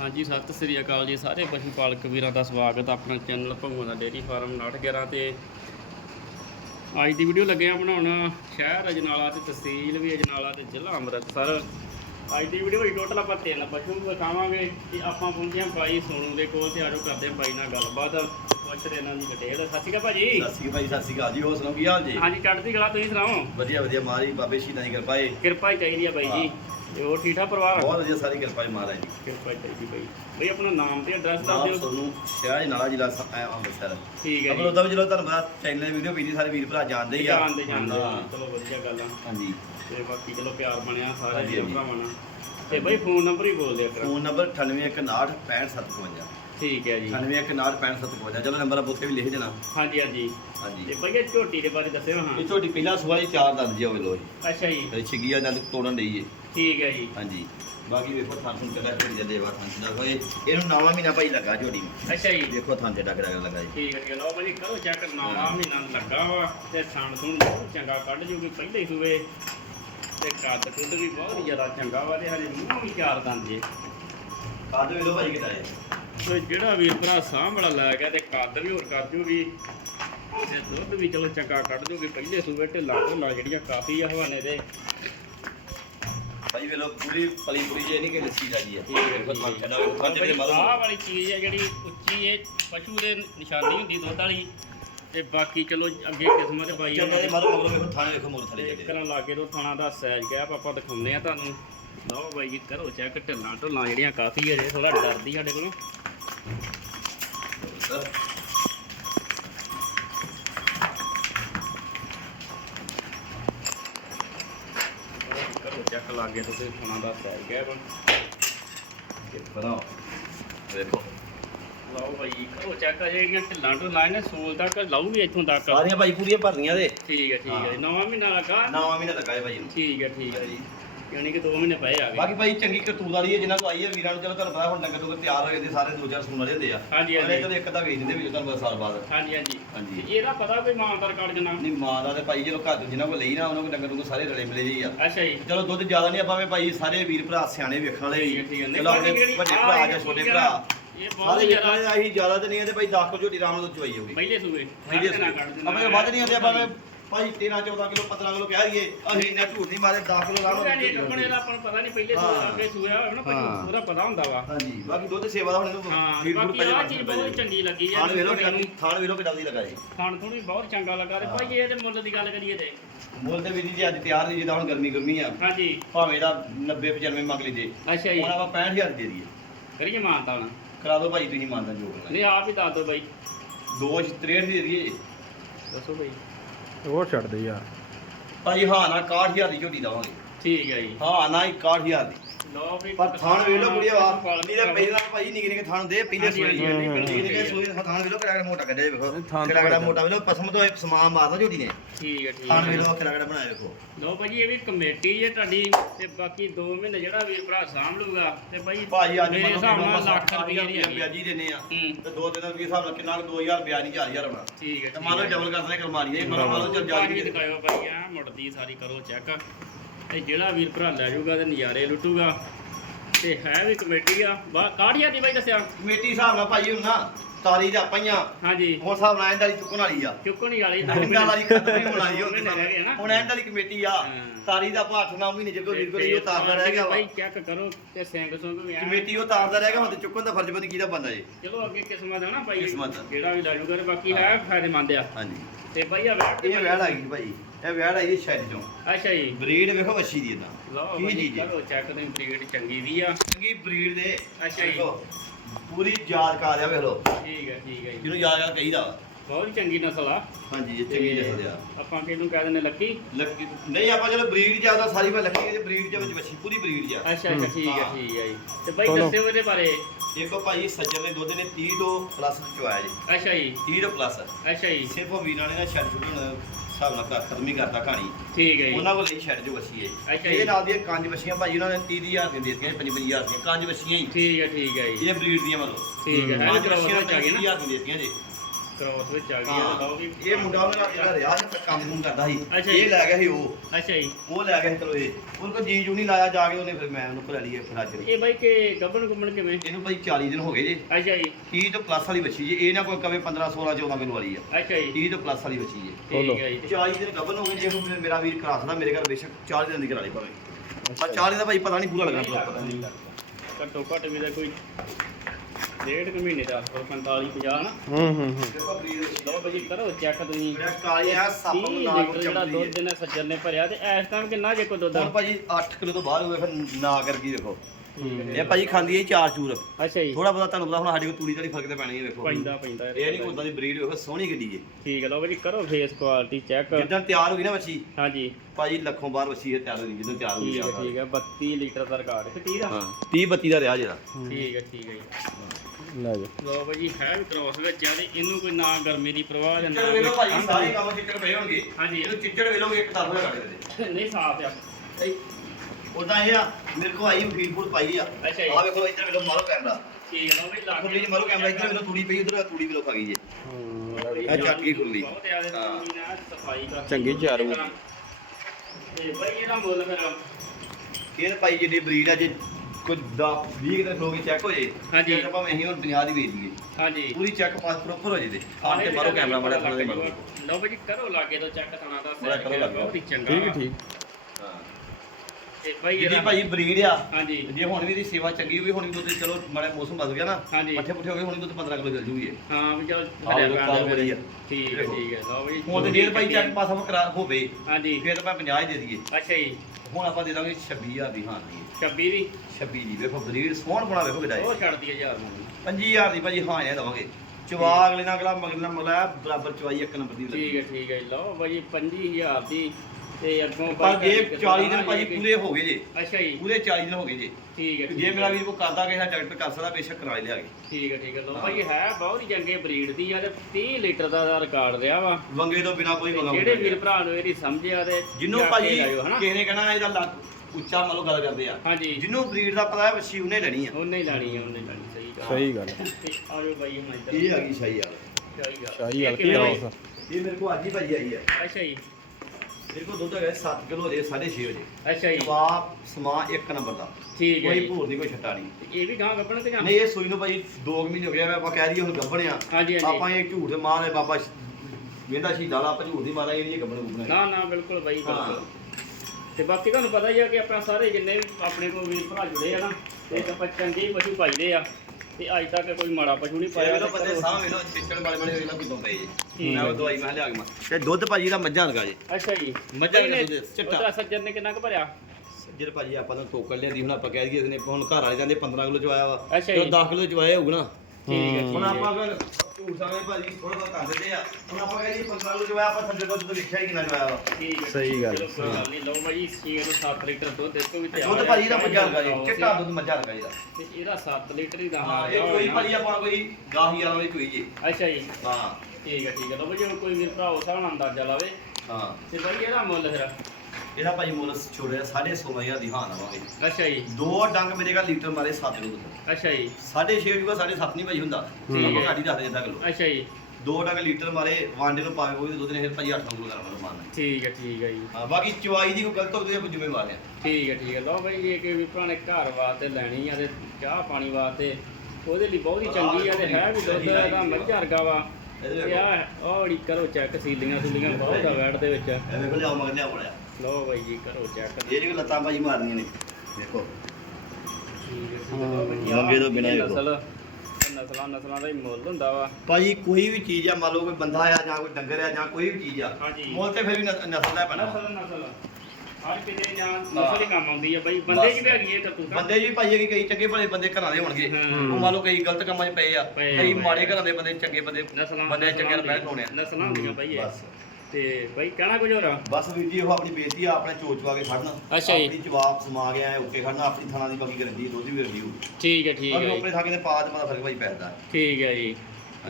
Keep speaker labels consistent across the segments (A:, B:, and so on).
A: ਹਾਂਜੀ, ਸਤਿ ਸ੍ਰੀ ਅਕਾਲ ਜੀ ਸਾਰੇ ਪਸ਼ੂ ਪਾਲਕ ਵੀਰਾਂ ਦਾ ਸਵਾਗਤ ਹੈ ਆਪਣਾ ਚੈਨਲ ਭੰਗੂ ਦਾ ਡੇਅਰੀ ਫਾਰਮ 911 ਤੇ। ਅੱਜ ਦੀ ਵੀਡੀਓ ਲੱਗਿਆ ਬਣਾਉਣਾ ਸ਼ਹਿਰ ਅਜਨਾਲਾ ਤੇ ਤਹਿਸੀਲ ਵੀ ਅਜਨਾਲਾ ਤੇ ਜ਼ਿਲ੍ਹਾ ਅੰਮ੍ਰਿਤਸਰ। ਅੱਜ ਦੀ ਵੀਡੀਓ ਵਿੱਚ ਟੋਟਲ ਆਪਾਂ ਤਿੰਨ ਪਸ਼ੂ ਦਿਖਾਵਾਂਗੇ ਤੇ ਆਪਾਂ ਪਹੁੰਚੇ ਹਾਂ ਬਾਈ ਸੋਨੂ ਦੇ ਕੋਲ ਤੇ ਆਜੋ ਕਰਦੇ ਹਾਂ ਬਾਈ ਨਾਲ ਗੱਲਬਾਤ। ਪੁੱਛਦੇ ਇਹਨਾਂ ਦੀ ਡਿਟੇਲ ਸਤਿ ਸ਼੍ਰੀ ਅਕਾਲ ਭਾਜੀ।
B: ਸਤਿ ਸ਼੍ਰੀ ਅਕਾਲ ਭਾਈ ਸਤਿ ਸ਼੍ਰੀ ਅਕਾਲ ਜੀ ਹੋਰ ਸੁਣਾਓ ਕੀ ਹਾਲ ਜੀ?
A: ਹਾਂਜੀ ਚੜ੍ਹਦੀ ਕਲਾ ਤੁਸੀਂ ਸੁਣਾਓ?
B: ਵਧੀਆ ਵਧੀਆ ਮਹਾਰਾਜ ਬਾਬੇ ਸ਼ਹੀਦਾਂ ਦੀ ਕਿਰਪਾ ਹੈ
A: ਕਿਰਪਾ ਹੀ ਚਾਹੀਦੀ ਆ ਬਾਈ ਜੀ। ਤੇ ਹੋਰ ਠੀਕ ਠਾਕ ਪਰਿਵਾਰ?
B: ਬਹੁਤ ਵਧੀਆ ਸਾਰੀ ਕਿਰਪਾ ਹੈ ਮਹਾਰਾਜ ਦੀ।
A: ਕਿਰਪਾ ਹੀ ਚਾਹੀਦੀ ਬਾਈ। ਬਈ ਆਪਣਾ ਨਾਮ ਤੇ ਐਡਰੈਸ ਦੱਸ
B: ਨਾਮ
A: ਦਿਓ।
B: ਤੁਹਾਨੂੰ ਸ਼ਹਿਰ ਨਾਲਾ ਜ਼ਿਲ੍ਹਾ ਸ- ਅਹ ਅੰਮ੍ਰਿਤਸਰ।
A: ਠੀਕ ਹੈ ਜੀ।
B: ਉਹਦਾ ਵੀ ਚਲੋ ਤੁਹਾਨੂੰ ਪਤਾ ਚੈਨਲ ਦੀ ਵੀਡੀਓ ਵੀ ਸਾਰੇ ਵੀਰ ਭਰਾ ਜਾਣਦੇ ਹੀ ਆ।
A: ਜਾਣਦੇ ਜਾਣਦੇ।
B: ਹਾਂ।
A: ਹਾਂ, ਚਲੋ ਵਧੀਆ ਗੱਲ ਆ।
B: ਹਾਂਜੀ।
A: ਤੇ ਬਾਕੀ ਚਲੋ ਪਿਆਰ ਬਣਿਆ ਸਾਰੇ
B: ਹਾਂਜੀ,
A: ਵੀਰ
B: ਹਾਂਜੀ।
A: ਭਰਾਵਾਂ ਨਾਲ। ਤੇ ਬਈ ਫੋਨ ਨੰਬਰ ਹੀ ਬੋਲ ਦਿਆ ਕਰੋ
B: ਫੋਨ ਨੰਬਰ 9819655752
A: ਠੀਕ ਹੈ ਜੀ।
B: 9819655752 ਚਲੋ ਨੰਬਰ ਆਪ ਵੀ ਲਿਖ ਦੇਣਾ।
A: ਹਾਂਜੀ ਹਾਂਜੀ।
B: ਹਾਂਜੀ।
A: ਤੇ ਇਹ ਝੋਟੀ ਦੇ ਬਾਰੇ ਦੱਸਿਓ ਹਾਂ।
B: ਇਹ ਤੁਹਾਡੀ ਪਹਿਲਾ ਸਵਾਲ ਚਾਰ ਦੰਦ ਜੀ ਹੋਵੇ ਲੋ ਜੀ।
A: ਅੱਛਾ ਜੀ।
B: ਤੇ ਛਿਗੀਆ ਨਾਲ ਤੋੜਨ ਲਈ ਹੈ
A: ਠੀਕ ਹੈ ਜੀ।
B: ਹਾਂਜੀ। ਬਾਕੀ ਵੇਖੋ ਥਾਂ ਥੁੰ ਕਿਹੜਾ ਝੋੜੀ ਦਾ ਦੇਵਾ ਥਾਂ ਦਾ ਹੋਏ। ਇਹਨੂੰ ਨਵਾਂ ਮਹੀਨਾ ਭਾਈ ਲੱਗਾ ਝੋੜੀ ਨੂੰ।
A: ਅੱਛਾ ਜੀ।
B: ਦੇਖੋ ਥਾਂ ਤੇ ਡੱਕ ਡੱਕ ਲੱਗਾ ਜੀ।
A: ਠੀਕ ਹੈ ਜੀ ਲਓ ਬਈ ਕਰੋ ਚੈੱਕ ਨਵਾਂ ਮਹੀਨਾ ਲੱਗਾ ਵਾ ਤੇ ਥਣ ਥੁਣ ਬਹੁਤ ਚੰਗਾ ਕੱਢ ਜੂਗੀ ਪਹਿਲੇ ਹੀ ਸੂਏ। ਤੇ ਕੱਦ ਕੁੱਦ ਵੀ ਬਹੁਤ ਜ਼ਿਆਦਾ ਚੰਗਾ ਵਾ ਤੇ ਹਜੇ ਮੂੰਹ ਵੀ ਚਾਰ ਦੰਦ ਜੇ।
B: ਕੱਦ ਵੇਖੋ ਭਾਈ ਕਿਦਾਂ ਹੈ।
A: ਤੇ ਜਿਹੜਾ ਵੀਰ ਭਰਾ ਸਾਂਭ ਵਾਲਾ ਲੈ ਗਿਆ ਤੇ ਕੱਦ ਵੀ ਹੋਰ ਕਰ ਜੂਗੀ। ਤੇ ਦੁੱਧ ਵੀ ਚਲੋ ਚੰਗਾ ਕੱਢ ਜੂਗੀ। ਪਹਿਲੇ ਸੂਬੇ ਢਿੱਲਾ ਢੋਲਾ ਜਿਹੜੀਆਂ ਕਾਫੀ ਆ ਹਵਾਨੇ ਦੇ।
B: ਭਾਈ ਵੇਲੋ ਪੂਰੀ ਪਲੀ ਪੂਰੀ ਜੇ ਨਹੀਂ ਕਿ ਲੱਸੀ ਹੈ
A: ਹੈ, ਹੈ।
B: ਤੇ ਮਾਰੋ।
A: ਆਹ ਵਾਲੀ ਚੀਜ਼ ਹੈ ਜਿਹੜੀ ਉੱਚੀ ਇਹ ਪਸ਼ੂ ਦੇ ਨਿਸ਼ਾਨੀ ਹੁੰਦੀ ਦੁੱਧ ਵਾਲੀ। ਤੇ ਬਾਕੀ ਚਲੋ ਅੱਗੇ ਕਿਸਮਤ ਪਾਈ
B: ਚੰਗਾ ਦੇ ਮਾਰੋ ਮਗਰੋਂ ਵੇਖੋ ਥਾਂ ਵੇਖੋ ਮੋਰ ਥਲੇ ਚੱਲੇ
A: ਕਰਨ ਲਾਗੇ ਤੋਂ ਥਾਣਾ ਦਾ ਸਾਈਜ਼ ਗਿਆ ਆਪਾਂ ਦਿਖਾਉਂਦੇ ਆ ਤੁਹਾਨੂੰ। ਲਓ ਬਾਈ ਜੀ ਕਰੋ ਚੈੱਕ ਢਿੱਲਾਂ ਢੁੱਲਾਂ ਜਿਹੜੀਆਂ ਕਾਫੀ ਹੈ ਜੇ ਥੋੜਾ ਡਰਦੀ ਸਾਡੇ ਕੋਲੋਂ। ਕਰੋ ਚੈੱਕ ਲਾਗੇ ਤੋਂ ਤੇ ਥਾਣਾ ਦਾ ਸਾਈਜ਼ ਗਿਆ ਵਾ?
B: ਬਣਾਓ ਵੇਖੋ
A: ਲਓ ਜੀ ਕਰੋ ਚੈੱਕ ਜਿਹੜੀਆਂ ਢਿੱਲਾਂ ਢੁੱਲਾਂ ਇਹਨੇ ਸੂਲ ਤੱਕ ਲਾਊਗੀ ਇੱਥੋਂ ਤੱਕ।
B: ਸਾਰੀਆਂ ਭਾਈ ਪੂਰੀਆਂ ਭਰਨੀਆਂ ਦੇ
A: ਠੀਕ ਹੈ ਠੀਕ ਹੈ। ਨਵਾਂ ਮਹੀਨਾ ਲੱਗਾ?
B: ਨਵਾਂ ਮਹੀਨਾ ਲੱਗਾ ਹੈ ਭਾਈ ਨੂੰ।
A: ਠੀਕ ਹੈ ਠੀਕ ਹੈ ਜੀ। ਯਾਨੀ ਕਿ 2 ਮਹੀਨੇ ਪਏ ਆ ਗਏ।
B: ਬਾਕੀ ਭਾਈ ਚੰਗੀ ਕਰਤੂਤ ਵਾਲੀ ਹੈ ਜਿਨ੍ਹਾਂ ਤੋਂ ਆਈ ਹੈ ਵੀਰਾਂ ਨੂੰ ਚਲੋ ਤੁਹਾਨੂੰ ਪਤਾ ਹੁਣ ਡੰਗਰ ਡੁੰਗਰ ਤਿਆਰ ਹੋ ਜਾਂਦੇ ਸਾਰੇ ਦੋ ਚਾਰ ਸੂਣ ਵਾਲੇ ਹੁੰਦੇ ਆ।
A: ਹਾਂਜੀ, ਹਾਂਜੀ।
B: ਅਗਲੇ ਚਲੋ ਇੱਕ ਤਾਂ ਵੇਚ ਦਿੰਦੇ ਵੀ ਤੁਹਾਨੂੰ ਪਤਾ ਸਾਲ ਬਾਅਦ।
A: ਹਾਂਜੀ ਹਾਂਜੀ।
B: ਹਾਂਜੀ।
A: ਤੇ ਇਹਦਾ ਪਤਾ ਵੀ ਮਾਨਦਾਰ ਕਾਰਡ ਕਿੰਨਾ
B: ਨਹੀਂ ਮਾਂ ਦਾ ਤੇ ਭਾਈ ਜਦੋਂ ਘਰ ਤੋਂ ਜਿਨ੍ਹਾਂ ਕੋਲ ਲਈ ਨਾ ਉਹਨਾਂ ਕੋਲ ਡੰਗਰ ਡੁੰਗਰ ਸਾਰੇ ਰਲੇ ਮਿਲੇ ਜਿਹੀ ਆ।
A: ਅੱਛਾ ਜੀ।
B: ਚਲੋ ਦੁੱਧ ਜ਼ਿਆਦਾ ਨਹੀਂ ਆਪਾਂ ਵੀ ਭਾਈ ਸਾਰੇ ਵੀਰ ਭਰਾ ਸਿਆਣੇ ਵੇਖਣ ਵਾਲੇ
A: ਹੈ, ਠੀਕ ਹੈ। ਨਹੀਂ,
B: ਚਲੋ ਆਪਣੇ
A: ਜਿਹੜੀ
B: ਵੱਡੇ
A: ਆਹ
B: ਭਰਾ
A: ਇਹ
B: ਜਾਂ
A: ਚੀਜ਼
B: ਛੋਟੇ
A: ਆ,
B: ਭਰਾ।
A: ਇਹ ਬਹੁਤ
B: ਸਾਰੇ ਵੇਖਣ
A: ਜ਼ਿਆਦਾ
B: ਵਾਲੇ ਅਸੀਂ ਜ਼ਿਆਦਾ ਤੇ ਨਹੀਂ ਤੇ ਭਾਈ 10 ਕਿਲੋ ਝੋਟੀ ਰਾਮ ਤੋਂ ਚਵਾਈ ਹੋਊਗੀ।
A: ਪਹਿਲੇ ਸੂਏ
B: ਪਹਿਲੇ
A: ਕੱਢ ਦੇਣਾ, ਕੱਢ ਦੇਣਾ।
B: ਆਪਾਂ ਇਹ ਵੱਧ ਨਹੀਂ ਹੁੰਦੇ ਆਪਾਂ ਭਾਈ 13 14 ਕਿਲੋ 15 ਕਿਲੋ ਕਹਿ ਦਈਏ ਅਸੀਂ ਇੰਨਾ ਝੂਠ ਨਹੀਂ ਮਾਰੇ 10 ਕਿਲੋ
A: ਉਹਦਾ ਨਹੀਂ ਕੱਪੜੇ ਦਾ ਆਪਾਂ ਨੂੰ ਪਤਾ ਨਹੀਂ ਪਹਿਲੇ
B: ਹਾਂ।
A: ਅੱਗੇ ਸੂਏ ਹੋਇਆ ਨਾ। ਪਰ ਉਹਦਾ ਪਤਾ ਹੁੰਦਾ ਵਾ।
B: ਹਾਂਜੀ ਬਾਕੀ ਦੁੱਧ ਸੇਵਾ ਦਾ ਹੁਣ ਇਹਨੂੰ
A: ਹਾਂ ਬਾਕੀ
B: ਬਣ
A: ਚੀਜ਼ ਬਹੁਤ ਚੰਗੀ ਲੱਗੀ ਹੈ
B: ਥਾਣ ਵੇਲੋ ਥਾਣ ਵੇਲੋ ਕਿਦਾਂ ਦੀ ਲੱਗਾ ਜੀ
A: ਖਾਣ ਤੋਂ ਵੀ ਬਹੁਤ ਚੰਗਾ ਲੱਗਾ ਤੇ ਭਾਈ ਇਹਦੇ ਮੁੱਲ ਦੀ ਗੱਲ ਕਰੀਏ ਤੇ।
B: ਮੁੱਲ ਤੇ ਵੀ ਜੀ ਅੱਜ ਤਿਆਰ ਨਹੀਂ ਜਿੱਦਾਂ ਹੁਣ ਗਰਮੀ ਗਰਮੀ ਆ
A: ਹਾਂਜੀ।
B: ਭਾਵੇਂ ਇਹਦਾ 90 95 ਮੰਗ ਲਈ ਜੇ
A: ਅੱਛਾ ਜੀ।
B: ਹੁਣ ਆਪਾਂ 65000 ਦੇ ਦਈਏ।
A: ਕਰੀਏ ਮਾਨਤਾ ਹੁਣ।
B: ਕਰਾ ਦਿਓ ਭਾਈ ਤੁਸੀਂ ਮੰਨਦਾ ਜੋ ਕਰਨਾ
A: ਨਹੀਂ ਆਪ ਹੀ ਦੱਸ ਦਿਓ ਬਾਈ
B: ਦੋ 63 ਦੇ ਦਈਏ।
A: ਦੱਸੋ ਬਾਈ
C: ਹੋਰ ਛੱਡ ਦੇ ਯਾਰ
B: ਭਾਈ ਹਾਂ ਨਾ 61000 ਦੀ ਝੋਟੀ ਦਵਾਂਗੇ
A: ਠੀਕ ਹੈ ਜੀ।
B: ਹਾਂ ਨਾ ਹੀ 61000 ਦੀ। ਪਰ ਥਾਣ ਵੇਖ ਲਓ ਕੁੜੀਆ ਵਾ ਨਹੀਂ ਤਾਂ ਪਹਿਲਾਂ ਭਾਈ ਨਿੱਕੇ ਨਿੱਕੇ ਥਾਣ ਦੇ ਪਹਿਲੇ ਸੂਏ ਨਿੱਕੇ ਨਿੱਕੇ। ਸੂਏ ਥਾਣ ਵੇਖ ਲਓ ਕਿਹੜਾ ਮੋਟਾ ਕੱਢਿਆ ਜੀ ਵੇਖੋ
C: ਥਾਣ
B: ਕਿਹੜਾ ਕਿਹੜਾ ਮੋਟਾ ਵੇਖ ਲਓ ਪਸਮ ਤੋਂ ਇਹ ਸਮਾਨ ਮਾਰਦਾ ਝੋਟੀ ਨੇ
A: ਠੀਕ ਹੈ ਠੀਕ
B: ਥਾਣ ਵੇਖ ਲਓ ਕਿਹੜਾ ਕਿਹੜਾ ਬਣਾਇਆ ਵੇਖੋ।
A: ਲਓ ਭਾਜੀ ਇਹ ਵੀ ਕਮੇਟੀ ਹੈ ਤੁਹਾਡੀ ਤੇ ਬਾਕੀ 2 ਮਹੀਨੇ ਜਿਹੜਾ ਵੀਰ ਭਰਾ ਸਾਂਭ ਲੂਗਾ ਤੇ ਭਾਈ
B: ਭਾਜੀ ਅੱਜ
A: ਮੇਰੇ ਹਿਸਾਬ ਨਾਲ ਲੱਖ ਰੁਪਏ ਦੀ।
B: ਵਿਆਜੀ ਦਿੰਨੇ ਆ। ਤੇ ਦੋ ਦਿਨਾਂ ਦੇ ਹਿਸਾਬ ਨਾਲ ਕਿੰਨਾ ਕੁ 2000 ਵਿਆਜ ਨਹੀਂ 4000 ਹੋਣਾ।
A: ਠੀਕ ਹੈ
B: ਤੇ ਮੰਨ ਲਓ ਡਬਲ ਕਰ ਦਿੰਦੇ ਕਰਮਾਰੀ ਦੇ ਮੰਨ ਲਓ ਚੱਲ ਜਾ
A: ਵੀ
B: ਕੇ।
A: ਦਿਖਾਇਓ ਭਾਈ ਆ ਮੁੜਦੀ ਸਾਰੀ ਕਰੋ ਚੈੱਕ ਤੇ ਜਿਹੜਾ ਵੀਰ ਭਰਾ ਲੈ ਜਾਊਗਾ ਤੇ ਨਜ਼ਾਰੇ ਲੁੱਟੂਗਾ। ਤੇ ਹੈ ਵੀ ਕਮੇਟੀ ਆ। ਬਾ ਕਾੜੀਆਂ ਦੀ ਬਾਈ ਦੱਸਿਆ?
B: ਕਮੇਟੀ ਹਿਸਾਬ ਨਾਲ ਭਾਈ ਹੁਣ ਨਾ ਤਾਰੀ ਦਾ ਪਈਆਂ
A: ਹਾਂਜੀ।
B: ਹੁਣ ਹਿਸਾਬ ਨਾਲ ਵਾਲੀ ਚੁੱਕਣ ਵਾਲੀ ਆ।
A: ਚੁੱਕਣੀ ਵਾਲੀ ਦੋ
B: ਐਂਡ ਵਾਲੀ ਖਤਮ ਨਹੀਂ ਹੋਣ
A: ਦੋ ਨਾ।
B: ਹੁਣ ਐਂਡ ਵਾਲੀ ਕਮੇਟੀ ਆ। ਤਾਰੀ ਦਾ ਭਾਠ ਨਾ ਮਹੀਨੇ ਜਦੋਂ ਵੀਰ ਕੋਲ ਉਹ ਤਾਰਦਾ ਰਹਿ ਗਿਆ
A: ਭਾਈ ਚੈੱਕ ਕਰੋ ਤੇ ਸਿੰਘ ਸੁੰਗ ਵੀ ਆ।
B: ਕਮੇਟੀ ਉਹ ਤਾਰਦਾ ਰਹਿ ਗਿਆ ਹੁਣ ਤੇ ਚੁੱਕਣ ਦਾ ਫਰਜ਼ ਬੰਦ ਕਿਹਦਾ ਬੰਦਾ ਜੀ।
A: ਚਲੋ ਅੱਗੇ ਕਿਸਮਤ ਹੈ ਨਾ ਭਾਈ।
B: ਕਿਸਮਤ।
A: ਜਿਹੜਾ ਵੀ ਲੈ ਤੇ ਬਾਕੀ ਹੈ ਫਾਇਦੇਮੰਦ ਆ।
B: ਹਾਂਜੀ।
A: ਤੇ ਭਾਈ ਆ ਵੈਟ
B: ਇਹ ਵੈੜ ਆ? ਗਈ ਭਾਈ। ਇਹ ਵੈੜ ਆਈ ਸ਼ੈਡ ਚੋਂ।
A: ਅੱਛਾ ਜੀ।
B: ਬਰੀਡ ਵੇਖੋ ਵੱਛੀ ਦੀ
A: ਲਓ
B: ਕੀ ਜੀ ਜੀ
A: ਕਰੋ ਚੈੱਕ ਤੇ ਬਰੀਡ ਚੰਗੀ ਵੀ ਆ।
B: ਚੰਗੀ ਬਰੀਡ ਦੇ
A: ਅੱਛਾ ਜੀ।
B: ਦੇਖੋ, ਪੂਰੀ ਯਾਦਕਾਰ ਆ ਵੇਖ। ਲਓ
A: ਠੀਕ ਹੈ ਠੀਕ ਹੈ ਜੀ।
B: ਜਿਹਨੂੰ ਯਾਦਕਾਰ ਕਹੀਦਾ ਵਾ।
A: ਬਹੁਤ ਚੰਗੀ ਨਸਲ ਆ।
B: ਹਾਂਜੀ ਇਹ ਚੰਗੀ
A: ਤੇ
B: ਨਸਲ ਆ।
A: ਆਪਾਂ ਕਿਹਨੂੰ ਕਹਿ ਦਿੰਦੇ ਲੱਕੀ?
B: ਲੱਕੀ ਨਹੀਂ ਆਪਾਂ ਚਲੋ ਬਰੀਡ ਜ਼ਿਆਦਾ ਸਾਰੀ ਵਾਰ ਲੱਕੀ ਦੇ ਬਰੀਡ ਦੇ ਵਿੱਚ ਵੱਛੀ ਪੂਰੀ ਬਰੀਡ ਜਿਆ
A: ਅੱਛਾ ਅੱਛਾ ਠੀਕ ਹੈ
B: ਹਾਂ।
A: ਠੀਕ ਹੈ ਜੀ। ਤੇ
C: ਚਲੋ।
A: ਦੱਸਿਓ ਇਹਦੇ ਬਾਰੇ।
B: ਦੇਖੋ ਭਾਈ ਸੱਜਣ ਨੇ ਦੁੱਧ ਨੇ 30 ਤੋਂ ਪਲੱਸ ਚੁਆਇਆ ਜੀ।
A: ਅੱਛਾ ਜੀ।
B: 30 ਤੋਂ ਪਲੱਸ
A: ਅੱਛਾ ਜੀ।
B: ਸਿਰਫ ਉਹ ਵੀਰਾਂ ਨੇ ਨਾ ਛੱਡ ਛੁੱਟਣ ਹਿਸਾਬ ਨਾਲ ਕਰ- ਖਤਮ ਹੀ ਕਰਤਾ ਕਹਾਣੀ।
A: ਠੀਕ ਹੈ ਜੀ।
B: ਉਹਨਾਂ ਕੋਲ ਲਈ ਛੱਡ ਜੋ ਹੈ
A: ਅੱਛਾ
B: ਇਹ
A: ਜੀ।
B: ਨਾਲ ਦੀਆਂ ਕੰਜ ਵੱਛੀਆਂ ਭਾਈ ਉਹਨਾਂ ਨੇ 30000 ਦੀਆਂ ਦੇ ਦਿੱਤੀਆਂ 55000 ਦੀਆਂ ਕੰਜ ਵੱਛੀਆਂ ਹੀ।
A: ਠੀਕ ਹੈ ਠੀਕ ਹੈ ਜੀ।
B: ਇਹ ਬਰੀਡ ਦੀਆਂ ਮਤਲਬ।
A: ਠੀਕ ਹੈ ਹੈ
B: ਪੰਜ
A: ਚਲੋ
B: ਵੱਛੀਆਂ
A: ਵਧੀਆ ਚ ਆ ਗਈ ਨਾ।
B: 30000 ਦੀਆਂ ਦੇ ਦਿੱਤੀਆਂ ਜੀ।
A: ਕ੍ਰੋਸ ਵਿੱਚ ਆ ਗਈ ਆ ਤੇ ਲਓ ਵੀ
B: ਇਹ ਮੁੰਡਾ ਉਹਨਾਂ ਨਾਲ ਜਿਹੜਾ ਰਿਹਾ ਸੀ ਕੰਮ ਕੁਮ ਕਰਦਾ ਸੀ। ਇਹ ਲੈ ਗਿਆ ਸੀ ਉਹ।
A: ਅੱਛਾ ਜੀ।
B: ਉਹ ਲੈ ਗਿਆ ਸੀ ਚਲੋ ਇਹ। ਉਹਨੂੰ ਕੋਈ ਜੀ ਜੂ ਨਹੀਂ ਲਾਇਆ ਜਾ ਕੇ ਉਹਨੇ ਫਿਰ ਮੈਂ ਉਹਨੂੰ ਭਰਾ ਲਈ ਫਿਰ ਅੱਜ
A: ਇਹ ਬਾਈ ਕਿ ਗੱਬਣ ਗੁੰਮਣ ਕਿਵੇਂ?
B: ਇਹਨੂੰ ਭਾਈ 40 ਦਿਨ ਹੋ ਗਏ ਜੀ।
A: ਅੱਛਾ ਜੀ।
B: 30 ਤੋਂ ਪਲੱਸ ਵਾਲੀ ਬੱਚੀ ਜੀ। ਇਹ ਨਾ ਕੋਈ ਕਵੇ 15 16 14 ਕਿਲੋ ਵਾਲੀ ਆ।
A: ਅੱਛਾ ਜੀ।
B: 30 ਤੋਂ ਪਲੱਸ ਵਾਲੀ ਬੱਚੀ ਜੀ।
A: ਠੀਕ ਹੈ ਜੀ।
B: 40 ਦਿਨ ਗੱਭਣ ਹੋ ਗਏ ਜੇ ਹੁਣ ਮੇਰਾ ਵੀਰ ਕਰਾ ਸਕਦਾ ਮੇਰੇ ਘਰ ਬੇਸ਼ੱਕ 40 ਦਿਨ ਦੀ ਕਰਾ ਲਈ ਭਾਵੇਂ। ਪਰ 40 ਦਾ ਭਾਈ ਪਤਾ ਨਹੀਂ ਪੂਰਾ ਲੱਗਣਾ ਪਤਾ ਨਹੀਂ।
A: ਘੱਟੋ ਘੱਟ ਵੀ ਦਾ ਕੋਈ ਡੇਢ ਕੁ ਮਹੀਨੇ ਦਾ 45 50 ਨਾ
C: ਹੂੰ ਹੂੰ ਹੂੰ।
B: ਦੇਖੋ ਵੀਰ
A: ਲਓ ਬਾਈ ਕਰੋ ਚੈੱਕ ਤੁਸੀਂ।
B: ਜਿਹੜਾ ਕਾਲੀ ਆ ਸੱਪ
A: 30
B: ਨੂੰ ਨਾ
A: ਲੀਟਰ ਜਿਹੜਾ ਦੁੱਧ ਇਹਨੇ ਸੱਜਣ ਨੇ ਭਰਿਆ ਤੇ ਇਸ ਟਾਈਮ ਕਿੰਨਾ ਜੇ ਕੋ ਦੁੱਧ
B: ਹੁਣ ਭਾਜੀ 8 ਕਿਲੋ ਤੋਂ ਬਾਹਰ ਹੋਵੇ ਫਿਰ ਨਾ ਕਰ ਗਈ ਦੇਖੋ ਇਹ ਭਾਜੀ ਖਾਂਦੀ ਹੈ ਚਾਰ ਚੂਰ।
A: ਅੱਛਾ ਜੀ।
B: ਥੋੜਾ ਬਹੁਤਾ ਤੁਹਾਨੂੰ ਪਤਾ ਹੁਣ ਸਾਡੇ ਕੋਲ ਤੂੜੀ ਦਾ ਫ਼ਰਕ ਤੇ ਪੈਣੀ ਹੈ ਵੇਖੋ।
A: ਪੈਂਦਾ ਪੈਂਦਾ
B: ਇਹ ਨਹੀਂ ਉਦਾਂ ਦੀ ਬਰੀਡ ਵੇਖੋ ਸੋਹਣੀ ਗੱਡੀ ਹੈ।
A: ਠੀਕ ਹੈ ਲਓ ਬਾਈ ਕਰੋ ਫੇਸ ਕੁਆਲਿਟੀ ਚੈੱਕ
B: ਜਿੱਦਾਂ ਤਿਆਰ ਹੋ ਗਈ ਨਾ ਬੱਚੀ
A: ਹਾਂਜੀ।
B: ਭਾਜੀ ਲੱਖੋਂ ਬਾਹਰ ਬੱਚੀ ਇਹ ਤਿਆਰ ਹੋ ਗਈ ਜਦੋਂ ਤਿਆਰ ਹੋ ਗਈ
A: ਠੀਕ ਹੈ ਠੀਕ ਹੈ 32 ਲੀਟਰ ਦਾ ਰਿਕਾਰਡ ਹੈ। 30 ਦਾ?
B: ਹਾਂ 30 32 ਦਾ ਰਿਹਾ ਜਿਹੜਾ।
A: ਠੀਕ ਹੈ ਠੀਕ ਹੈ ਜੀ।
C: ਲੈ ਜਾ
A: ਲਓ ਬਾਈ ਹੈ ਵੀ ਕ੍ਰੋਸ ਵਿੱਚ ਆ ਤੇ ਇਹਨੂੰ ਕੋਈ ਨਾ ਗਰਮੀ ਦੀ ਪ੍ਰਵਾਹ ਜਾਂ ਨਾ
B: ਚਿੱਟੜ ਵੇਲੋ ਭਾਜੀ ਸਾਰੇ ਕੰਮ ਚਿੱਟੜ ਪਏ ਹੋਣਗੇ
A: ਹਾਂਜੀ।
B: ਇਹਨੂੰ ਚਿੱਟੜ ਵੇਲੋਗੇ ਇੱਕ ਤਰ੍ਹਾਂ ਦਾ ਕੱਢ ਦੇ
A: ਨਹੀਂ ਸਾਫ਼ ਆ।
B: ਉਦਾਂ ਇਹ ਆ ਮੇਰੇ ਕੋ ਆਈ ਫੀਡ ਫੂਡ ਪਾਈ ਆ
A: ਅੱਛਾ ਜੀ।
B: ਆ ਵੇਖੋ ਇੱਧਰ ਵੇਲੋ ਮਾਰੋ ਕੈਮਰਾ
A: ਠੀਕ ਲਓ ਬਾਈ ਲਾ
B: ਖੁਰਲੀ ਚ ਮਾਰੋ ਕੈਮਰਾ ਇੱਧਰ ਵੇਲੋ ਤੂੜੀ ਪਈ ਉਧਰ ਤੂੜੀ ਵੇਲੋ ਖਾ ਗਈ ਜੇ
C: ਹੂੰ
B: ਆ ਚੱਕ ਗਈ ਖੁਰਲੀ
A: ਬਹੁਤ ਜ਼ਿਆਦਾ। ਜ਼ਰੂਰੀ ਨਾ ਸਫ਼ਾਈ ਕਰ
C: ਚੰਗੀ ਚਾਰ ਹੋਊ।
A: ਤੇ ਬਾਈ ਇਹਦਾ ਮੁੱਲ ਫਿਰ
B: ਇਹ ਭਾਈ ਜਿਹੜੀ ਬਰੀਡ ਆ ਜੇ ਕੋਈ 10 20 ਕਿਤੇ ਖਲੋ ਕੇ ਚੈੱਕ ਹੋ ਜੇ
A: ਹਾਂਜੀ।
B: ਫਿਰ ਆਪਾਂ ਅਸੀਂ ਹੁਣ 50 ਦੀ ਵੇਚ ਦਈਏ
A: ਹਾਂਜੀ
B: ਪੂਰੀ ਚੈੱਕ ਪਾਸ ਪ੍ਰੋਪਰ ਹੋ ਜੇ ਤੇ ਆਣ ਕੇ ਮਾਰੋ ਕੈਮਰਾ ਮਾਰੇ ਥੋੜੇ ਮਾਰੋ
A: ਲਓ ਬਾਈ ਕਰੋ ਲਾਗੇ ਤੋਂ ਚੈੱਕ ਥਾਣਾ ਦਾ
B: ਬੜਾ ਕਰੋ ਲਾਗੇ।
A: ਬਹੁਤ ਹੀ ਚੰਗਾ
C: ਠੀਕ। ਠੀਕ
A: ਤੇ ਬਾਈ
B: ਜਿਹੜੀ
A: ਇਹਦਾ
B: ਭਾਈ ਬਰੀਡ ਆ
A: ਹਾਂਜੀ।
B: ਜੇ ਹੁਣ ਵੀ ਦੀ ਸੇਵਾ ਚੰਗੀ ਹੋਵੇ ਹੁਣ ਵੀ ਦੁੱਧ ਚਲੋ ਮਾੜਾ ਮੌਸਮ ਬਦਲ ਗਿਆ ਨਾ
A: ਹਾਂਜੀ।
B: ਪੱਠੇ ਪੁੱਠੇ ਹੋ ਗਏ ਹੁਣ ਵੀ ਦੁੱਧ 15 ਕਿਲੋ ਚੱਲ ਜੂਗੀ ਇਹ।
A: ਹਾਂ ਵੀ ਚਲ
B: ਆਹ ਲਓ, ਕਾਲ ਬੜੀ ਆ।
A: ਠੀਕ ਹੈ ਠੀਕ ਹੈ ਲਓ ਬਾਈ।
B: ਹੁਣ ਤੇ ਜੇ ਭਾਈ ਚੈੱਕ ਪਾਸ ਕਰਾ ਹੋਵੇ
A: ਹਾਂਜੀ।
B: ਫਿਰ ਤਾਂ ਆਪਾਂ 50 ਹੀ ਦੇ ਦਈਏ।
A: ਅੱਛਾ ਜੀ।
B: ਹੁਣ ਆਪਾਂ ਦੇ ਦਾਂਗੇ 26000 ਦੀ ਹਾਂ ਦੀ
A: 26 ਦੀ?
B: 26 ਦੀ ਵੇਖੋ ਬਰੀਡ ਸੋਹਣ ਬਣਾ ਵੇਖੋ ਕਿਦਾਏ
A: ਉਹ ਛੱਡ ਦਈਏ ਯਾਰ ਨੂੰ।
B: 5000 ਦੀ ਭਾਜੀ ਹਾਂ ਇਹ ਦਵਾਂਗੇ। ਚਵਾਗ ਲੈਣਾ ਅਗਲਾ ਮਗਲਾ ਮਗਲਾ ਬਰਾਬਰ ਚਵਾਈ ਇੱਕ ਨੰਬਰ ਦੀ ਲੱਗੀ।
A: ਠੀਕ ਹੈ ਠੀਕ ਹੈ ਲਓ ਬਾਈ 25000 ਦੀ ਤੇ ਅੱਗੋਂ
B: ਪਰ ਜੇ
A: ਕਹਿੰਦੀ
B: 40 ਦਿਨ
A: ਕਿ
B: ਭਾਜੀ ਪੂਰੇ ਹੋ ਗਏ ਜੇ।
A: ਅੱਛਾ ਜੀ।
B: ਪੂਰੇ 40 ਦਿਨ ਹੋ ਗਏ ਜੇ।
A: ਠੀਕ ਹੈ
B: ਜੇ ਮੇਰਾ। ਵੀਰ ਕੋ ਕਰਦਾ ਕਿਸੇ ਡਾਕਟਰ ਕਰ ਸਕਦਾ ਬੇਸ਼ੱਕ ਕਰਾ ਲਿਆ ਕੇ
A: ਠੀਕ ਹੈ ਠੀਕ ਹੈ।
B: ਹਾਂ।
A: ਭਾਈ ਹੈ ਬਹੁਤ ਹੀ ਚੰਗੇ ਬਰੀਡ ਦੀ ਆ ਤੇ 30 ਲੀਟਰ ਦਾ ਦਾ ਰਿਕਾਰਡ ਰਿਹਾ ਵਾ।
B: ਵੰਗੇ ਤੋਂ ਬਿਨਾ ਕੋਈ ਵੰਗਾ
A: ਜਿਹੜੇ ਵੀਰ ਭਰਾ ਨੂੰ ਇਹਦੀ ਸਮਝਿਆ ਤੇ
B: ਜਿੰਨੂੰ
A: ਕੇ
B: ਭਾਜੀ ਕਿਸੇ ਨੇ ਕਹਿਣਾ ਇਹਦਾ ਲੱਕ ਉੱਚਾ ਮੰਨ ਲਓ ਗੱਲ ਕਰਦੇ ਆ।
A: ਹਾਂਜੀ।
B: ਜਿੰਨੂੰ ਬਰੀਡ ਦਾ ਪਤਾ ਹੈ ਬੱਚੀ ਉਹਨੇ ਲੈਣੀ ਆ।
A: ਉਹਨੇ ਹੀ ਲਾਣੀ ਆ ਉਹਨੇ ਲਾਣੀ ਸਹੀ ਗੱਲ।
C: ਸਹੀ ਗੱਲ।
A: ਤੇ ਆਜੋ ਬਾਈ ਹੁਣ ਇੱਧਰ।
B: ਇਹ ਆ ਗਈ ਸ਼ਾਹੀ ਯਾਰ
A: ਸਹੀ ਗੱਲ
C: ਸ਼ਾਹੀ? ਕ੍ਰਾਸ
B: ਇਹ ਮੇਰੇ ਕੋਲ ਅੱਜ ਹੀ ਭਾਜੀ ਆਈ ਹੈ
A: ਅੱਛਾ ਜੀ।
B: ਮੇਰੇ ਕੋਲ ਦੁੱਧ ਹੈਗਾ 7 ਕਿਲੋ ਦੇ 6.5 ਵਜੇ
A: ਅੱਛਾ ਜੀ।
B: ਜਵਾਬ ਸਮਾ ਇੱਕ ਨੰਬਰ ਦਾ।
A: ਠੀਕ ਹੈ
B: ਕੋਈ
A: ਜੀ।
B: ਭੂਰ ਨਹੀਂ ਕੋਈ ਛੱਟਾ ਨਹੀਂ।
A: ਤੇ ਇਹ ਵੀ ਗਾਂ ਗੱਪਣ ਤੇ ਜਾਂ
B: ਨਹੀਂ ਇਹ ਸੂਈ ਨੂੰ ਭਾਜੀ 2 ਮਹੀਨੇ ਹੋ ਗਏ ਆ, ਆਪਾਂ ਕਹਿ ਦਈਏ ਹੁਣ ਗੱਭਣ ਆ।
A: ਹਾਂਜੀ
B: ਆਪਾਂ
A: ਹਾਂਜੀ
B: ਇਹ ਝੂਠ ਦੇ ਮਾਂ ਦੇ ਬਾਬਾ ਵੇਂਦਾ ਸ਼ਹੀਦਾਂ ਦਾ ਆਪਾਂ ਝੂਠ ਦੀ ਮਾਤਾ ਇਹ ਨਹੀਂ ਗੱਭਣ ਗੁੱਭਣ
A: ਨਾ ਨਾ ਬਿਲਕੁਲ ਬਾਈ
B: ਹਾਂ।
A: ਬਿਲਕੁਲ। ਤੇ ਬਾਕੀ ਤੁਹਾਨੂੰ ਪਤਾ ਹੀ ਆ ਕਿ ਆਪਣਾ ਸਾਰੇ ਜਿੰਨੇ ਵੀ ਆਪਣੇ ਕੋਲ ਵੀਰ ਭਰਾ ਜੁੜੇ ਆ ਨਾ ਤੇ ਆਪਾਂ ਚੰਗੇ ਪਸ਼ੂ ਪਾਈਦੇ ਆ। ਤੇ ਅੱਜ ਤੱਕ ਕੋਈ ਮਾੜਾ ਪਸ਼ੂ ਨਹੀਂ
B: ਪਾਇਆ
A: ਪਾਇਆ
B: ਵੇਲੋ ਬੰਦੇ ਸਾਹ ਵੇਲੋ ਚਿੱਚੜ ਵਾਲੇ ਬਣੇ ਵੇਲੋ ਕਿਦੋਂ ਪਏ ਜੀ।
A: ਠੀਕ
B: ਮੈਂ ਉਹ ਦਵਾਈ ਮੈਂ ਲਿਆ ਕੇ ਮੈਂ ਤੇ ਦੁੱਧ ਭਾਜੀ ਦਾ ਮੱਝਾਂ ਲਗਾ ਜੇ।
A: ਅੱਛਾ ਜੀ।
B: ਮੱਝਾਂ
A: ਇਹਨੇ-
B: ਦਾ ਦੁੱਧ ਚਿੱਟਾ।
A: ਉਹਦਾ ਸੱਜਣ ਨੇ ਕਿੰਨਾ ਕੁ ਭਰਿਆ?
B: ਸੱਜਰ ਭਾਜੀ ਆਪਾਂ ਨੂੰ ਟੋਕਰ ਲਿਆਦੀ ਹੁਣ ਆਪਾਂ ਕਹਿ ਦਈਏ ਇਸਨੇ ਹੁਣ ਘਰ ਵਾਲੇ ਜਾਂਦੇ 15 ਕਿਲੋ ਚ ਆਇਆ ਵਾ।
A: ਅੱਛਾ
B: ਤੇ ਉਹ
A: ਜੀ।
B: 10 ਕਿਲੋ ਚ ਆਇਆ ਹੋਊਗਾ ਨਾ।
A: ਠੀਕ ਹੈ।
B: ਹੁਣ ਆਪਾਂ
A: ਹੈ
B: ਅਗਰ ਝੂਠ ਸਾਵੇਂ ਭਾਜੀ ਥੋੜਾ ਬਹੁਤ ਕਰ ਦਿੰਦੇ ਆ। ਹੁਣ ਆਪਾਂ ਕਹਿੰਦੇ 15 ਕਿਲੋ ਚ ਆਇਆ ਆਪਾਂ ਥੱਲੇ ਦੁੱਧ ਵੇਖਿਆ ਹੀ ਕਿੰਨਾ ਚ ਆਇਆ ਵਾ।
A: ਠੀਕ ਹੈ
C: ਸਹੀ ਗੱਲ।
A: ਚਲੋ ਕੋਈ ਗੱਲ ਨਹੀਂ ਲਓ ਭਾਈ 6 ਤੋਂ 7 ਲੀਟਰ ਦੁੱਧ ਦੇਖੋ ਵੀ ਤਿਆਰ
B: ਦੁੱਧ
A: ਆ।
B: ਭਾਜੀ ਦਾ ਮੱਝਾਂ ਲਗਾ ਜੀ
A: ਆਓ
B: ਚਿੱਟਾ ਦੁੱਧ ਮੱਝਾਂ ਲਗਾ ਜੀ ਦਾ।
A: ਤੇ ਇਹਦਾ 7 ਲੀਟਰ ਹੀ ਦਾ
B: ਹਾਂ ਇਹ ਕੋਈ ਭਾਜੀ ਆਪਾਂ ਕੋਈ 10000 ਵਾਲੀ ਕੋਈ ਜੀ।
A: ਅੱਛਾ ਜੀ।
B: ਹਾਂ।
A: ਠੀਕ ਹੈ ਠੀਕ ਹੈ ਲਓ ਕੋਈ ਵੀਰ ਭਰਾ ਉਸ ਹਿਸਾਬ ਨਾਲ ਅੰਦਾਜ਼ਾ ਲਾਵੇ।
B: ਹਾਂ।
A: ਤੇ ਭਾਈ ਇਹਦਾ ਮੁੱਲ ਫਿਰ?
B: ਇਹਦਾ ਭਾਜੀ ਮੁੱਲ ਛੋੜਿਆ 16500 ਦੀ ਹਾਂ ਦਵਾਂਗੇ
A: ਅੱਛਾ ਜੀ।
B: ਦੋ ਡੰਗ ਮੇਰੇ ਘਰ ਲੀਟਰ ਮਾਰੇ 7 ਕਿਲੋ ਦੁੱਧ
A: ਅੱਛਾ ਜੀ।
B: 6.5 ਜੂਗਾ 7.5 ਨਹੀਂ ਭਾਜੀ ਹੁੰਦਾ। ਆਪਾਂ। ਘੱਟ ਹੀ ਦੱਸਦੇ ਜਿੱਦਾਂ ਕਿਲੋ।
A: ਅੱਛਾ ਜੀ।
B: ਦੋ ਡੰਗ ਲੀਟਰ ਮਾਰੇ ਵਾਂਡੇ ਨੂੰ ਪਾਵੇ ਕੋਈ ਦੁੱਧ ਨੇ ਫਿਰ ਭਾਜੀ 8 ਕਿਲੋ ਕਰਨਾ ਮਾਰਨਾ।
A: ਠੀਕ ਹੈ ਠੀਕ ਹੈ ਜੀ।
B: ਹਾਂ ਬਾਕੀ ਚਵਾਈ ਦੀ ਕੋਈ ਗਲਤ ਹੋਵੇ ਤਾਂ ਜ਼ਿੰਮੇਵਾਰ ਆ
A: ਠੀਕ ਹੈ ਠੀਕ ਹੈ। ਲਓ ਭਾਈ ਜੇ ਕਿ ਵੀ ਪੁਰਾਣੇ ਘਰ ਵਾਸਤੇ ਲੈਣੀ ਆ ਤੇ ਚਾਹ ਪਾਣੀ ਵਾਸਤੇ ਉਹਦੇ ਲਈ ਬਹੁਤ ਹੀ ਚੰਗੀ ਆ ਤੇ ਹੈ ਵੀ ਦੁੱਧ ਦਾ ਮੱਝ ਵਰਗਾ ਵਾ। ਆ ਔੜੀ ਕਰੋ ਚੈੱਕ ਸੀਲੀਆਂ ਸੂਲੀਆਂ ਬਹੁਤ ਆ ਵੈਟ ਦੇ ਵਿੱਚ।
B: ਐਵੇਂ ਕੋਲ ਲਿਆਓ ਮਗਰ ਲਿਆਓ ਬੜਿਆ
A: ਲਓ ਭਾਈ ਜੀ ਕਰੋ ਚੈੱਕ
B: ਇਹ ਜਿਹੜੀ ਲੱਤਾਂ ਭਾਜੀ ਮਾਰਨੀਆਂ ਨੇ। ਦੇਖੋ।
A: ਠੀਕ ਹੈ ਠੀਕ ਹੈ। ਲਓ ਭਾਈ ਜੀ, ਆਹ
B: ਮੰਗੇ ਤੋਂ ਬਿਨਾਂ ਹੀ
A: ਨਸਲ ਨਸਲਾਂ ਨਸਲਾਂ ਦਾ ਹੀ ਮੁੱਲ ਹੁੰਦਾ ਵਾ।
B: ਭਾਜੀ ਕੋਈ ਵੀ ਚੀਜ਼ ਆ ਮੰਨ ਲਓ ਕੋਈ ਬੰਦਾ ਆ ਜਾਂ ਕੋਈ ਡੰਗਰ ਆ ਜਾਂ ਕੋਈ ਵੀ ਚੀਜ਼ ਆ
A: ਹਾਂਜੀ।
B: ਮੁੱਲ ਤੇ ਫਿਰ ਵੀ ਨਸ- ਨਸਲ ਦਾ ਪੈਣਾ।
A: ਨਸਲ ਨਸਲ। ਹਰ ਕਿਤੇ ਜਾਂ ਨਸਲ ਹੀ ਕੰਮ ਆਉਂਦੀ ਆ ਬਾਈ। ਬੰਦੇ ਕੀ ਵੀ ਹੈਗੀ ਇਹ ਕਰਤੂਤਾਂ
B: ਬੰਦੇ ਵੀ ਭਾਈ ਕਿ ਕਈ ਚੰਗੇ ਭਲੇ ਬੰਦੇ ਘਰਾਂ ਦੇ ਹੋਣਗੇ।
A: ਹਾਂ।
B: ਉਹ ਮੰਨ ਲਓ ਕਈ ਗਲਤ ਕੰਮਾਂ 'ਚ ਪਏ ਆ।
A: ਪਏ ਆ,
B: ਕਈ
A: ਪਏ
B: ਮਾੜੇ
A: ਆ।
B: ਘਰਾਂ ਦੇ ਬੰਦੇ ਚੰਗੇ ਬੰਦੇ
A: ਨਸਲਾਂ
B: ਬੰਦੇ ਚੰਗੇ ਨਾਲ ਬੈਠ ਹੋਣੇ ਆ।
A: ਨਸਲਾਂ ਹੁੰਦੀਆਂ ਬਾਈ ਇਹ।
B: ਬਸ।
A: ਤੇ ਬਾਈ ਕਹਿਣਾ ਕੁਝ ਹੋਰ ਆ?
B: ਬਸ ਵੀਰ ਜੀ ਉਹ ਆਪਣੀ ਬੇਇੱਜ਼ਤੀ ਆ ਆਪਣੇ ਚੋਚ ਪਾ ਕੇ ਖੜਨਾ
A: ਅੱਛਾ ਜੀ।
B: ਆਪਣੀ ਜਵਾਬ ਸਮਾ ਗਿਆ ਉੱਕੇ ਖੜਨਾ ਆਪਣੀ ਥਾਣਾ ਦੀ ਬਾਕੀ ਗਰੰਟੀ ਦੁੱਧ ਵੀ ਰਿਵਿਊ
A: ਠੀਕ ਹੈ ਠੀਕ ਹੈ ਜੀ।
B: ਆਪਣੇ ਥਾਕੇ ਤੇ ਮਾ ਫ਼ਰਕ ਭਾਈ ਪੈਂਦਾ
A: ਠੀਕ ਹੈ ਜੀ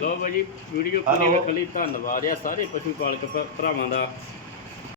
A: ਲੋ ਬਾਈ ਜੀ ਵੀਡੀਓ ਪੂਰੀ। ਵੇਖਣ ਲਈ ਧੰਨਵਾਦ ਆ ਸਾਰੇ ਪਸ਼ੂ ਪਾਲਕ ਭ- ਭਰਾਵਾਂ ਦਾ